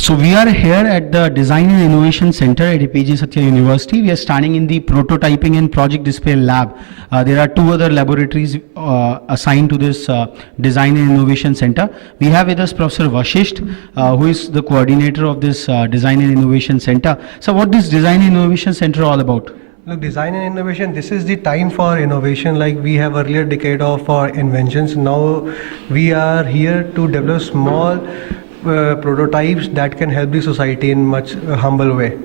So we are here at the Design and Innovation Center at APJ Satya University. We are standing in the prototyping and project display lab. There are two other laboratories assigned to this Design and Innovation Center. We have with us Professor Vashisht, who is the coordinator of this Design and Innovation Center. So what is Design and Innovation Center all about? Look, design and innovation, this is the time for innovation. Like we have earlier decade of inventions. Now we are here to develop small prototypes that can help the society in much humble way.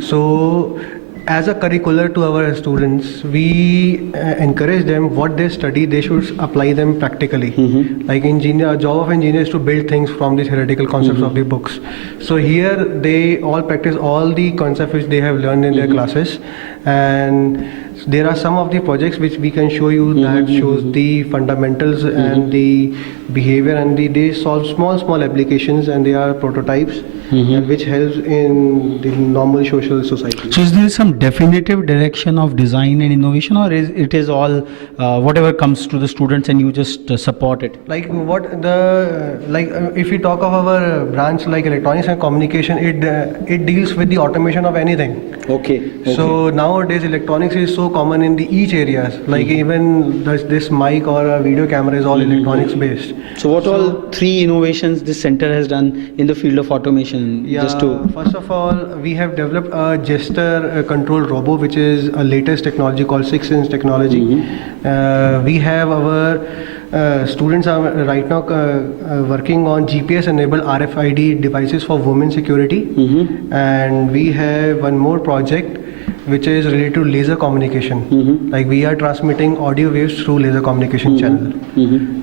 So as a curricular to our students, we encourage them what they study, they should apply them practically. Like engineer, job of engineer is to build things from the theoretical concepts of the books. So here they all practice all the concepts which they have learned in their classes, and there are some of the projects which we can show you that shows the fundamentals and the behavior, and they solve small applications, and they are prototypes and which helps in the normal social society. So is there some definitive direction of design and innovation, or is it is all whatever comes to the students and you just support it? Like what the if we talk of our branch like electronics and communication, it deals with the automation of anything. Okay. So nowadays electronics is so common in the each areas. Like even this mic or a video camera is all electronics based. So what all three innovations this center has done in the field of automation? Yeah, Just to first of all, we have developed a gesture control robot, which is a latest technology called 6-inch technology. We have our students are right now working on GPS enabled RFID devices for women security, and we have one more project which is related to laser communication. Like we are transmitting audio waves through laser communication channel,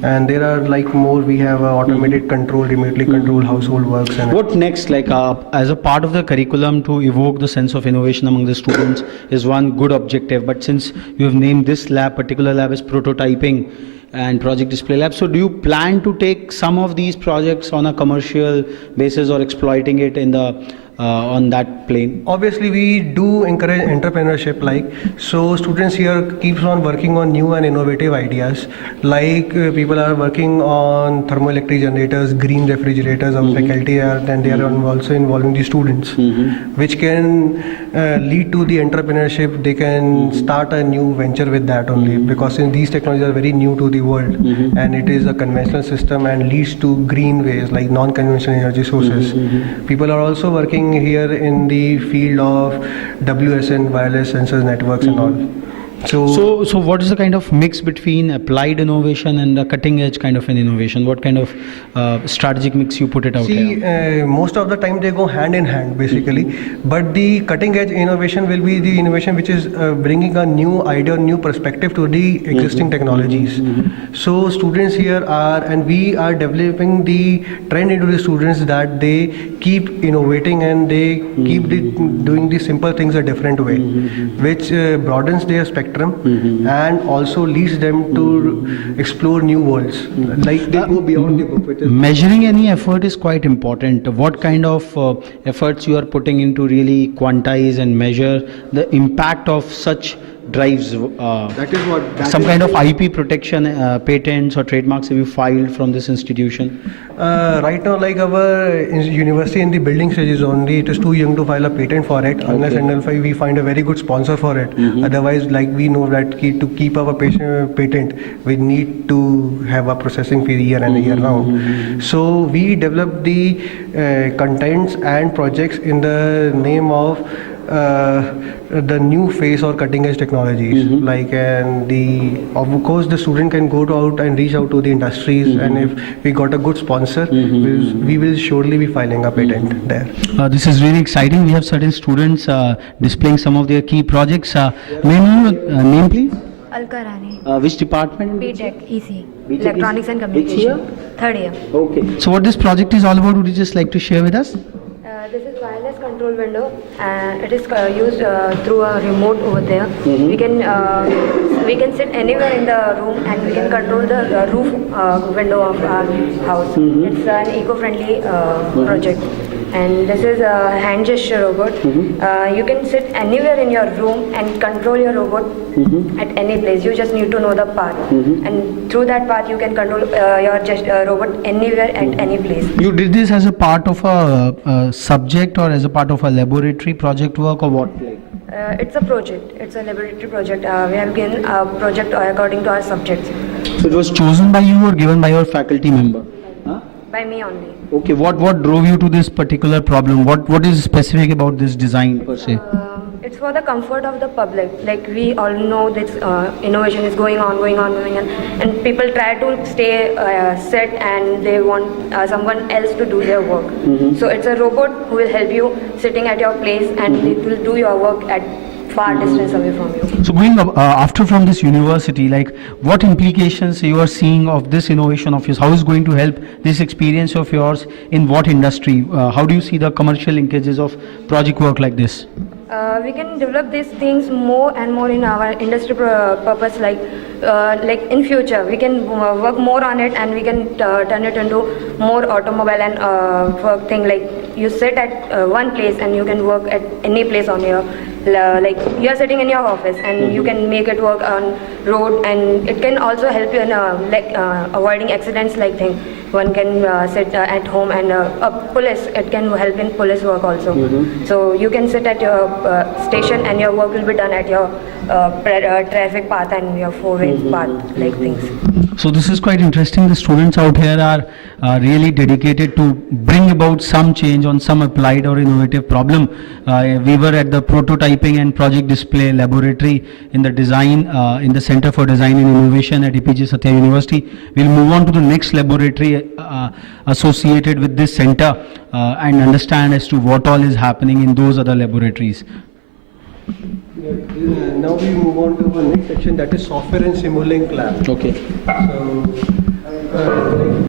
and there are like more. We have automated control, remotely control household works. And what next, like as a part of the curriculum to evoke the sense of innovation among the students is one good objective, but since you have named this particular lab as prototyping and project display lab, so do you plan to take some of these projects on a commercial basis or exploiting it in the on that plane? Obviously, we do encourage entrepreneurship. Like so, students here keeps on working on new and innovative ideas. Like people are working on thermoelectric generators, green refrigerators. Our faculty are, and they are also involving the students, which can lead to the entrepreneurship. They can start a new venture with that only, because since these technologies are very new to the world, and it is a conventional system and leads to green ways like non-conventional energy sources. People are also working here in the field of WSN, wireless sensors networks and all. So what is the kind of mix between applied innovation and the cutting edge kind of an innovation? What kind of strategic mix you put it out here? Most of the time they go hand in hand basically, but the cutting edge innovation will be the innovation which is bringing a new idea, new perspective to the existing technologies. So students here are, and we are developing the trend into the students that they keep innovating and they keep doing the simple things a different way, which broadens their spectrum and also leads them to explore new worlds. Like they go beyond the book. Measuring any effort is quite important. What kind of efforts you are putting into really quantize and measure the impact of such drives? That is what. Some kind of IP protection, patents or trademarks have you filed from this institution? Right now, like our university in the building stages only, it is too young to file a patent for it, unless and until we find a very good sponsor for it. Otherwise, like we know that to keep our patent, we need to have a processing fee year and a year round. So we develop the contents and projects in the name of the new phase or cutting edge technologies. Like, and of course the student can go out and reach out to the industries, and if we got a good sponsor, we will surely be filing a patent there. This is really exciting. We have certain students displaying some of their key projects. May I know your name, please? Alkarani. Which department? BTech, EC, BTech Electronics and Communication. Third year. Okay. So what this project is all about, would you just like to share with us? This is wireless control window, and it is used through a remote over there. We can sit anywhere in the room, and we can control the roof window of our house. It's an eco-friendly project. And this is a hand gesture robot. You can sit anywhere in your room and control your robot at any place. You just need to know the path, and through that path you can control your robot anywhere at any place. You did this as a part of a subject or as a part of a laboratory project work or what? It's a project. It's a laboratory project. We have given a project according to our subjects. So it was chosen by you or given by your faculty member? By me only. Okay, what drove you to this particular problem? What is specific about this design per se? It's for the comfort of the public. Like we all know this innovation is going on, and people try to stay set, and they want someone else to do their work. So it's a robot who will help you sitting at your place, and it will do your work at far distance away from you. So going after from this university, like what implications you are seeing of this innovation of yours? How is going to help this experience of yours in what industry? How do you see the commercial linkages of project work like this? We can develop these things more and more in our industry purpose. Like in future, we can work more on it, and we can turn it into more automobile and work thing. Like you sit at one place and you can work at any place on your. Like you are sitting in your office and you can make it work on road, and it can also help you in avoiding accidents like thing. One can sit at home, and police, it can help in police work also. So you can sit at your station and your work will be done at your traffic path and your four-way path like things. So this is quite interesting. The students out here are really dedicated to bring about some change on some applied or innovative problem. We were at the prototyping and project display laboratory in the design, in the Center for Design and Innovation at APJ Satya University. We'll move on to the next laboratory associated with this center and understand as to what all is happening in those other laboratories. Now we move on to the next section, that is software and Simulink lab. Okay. So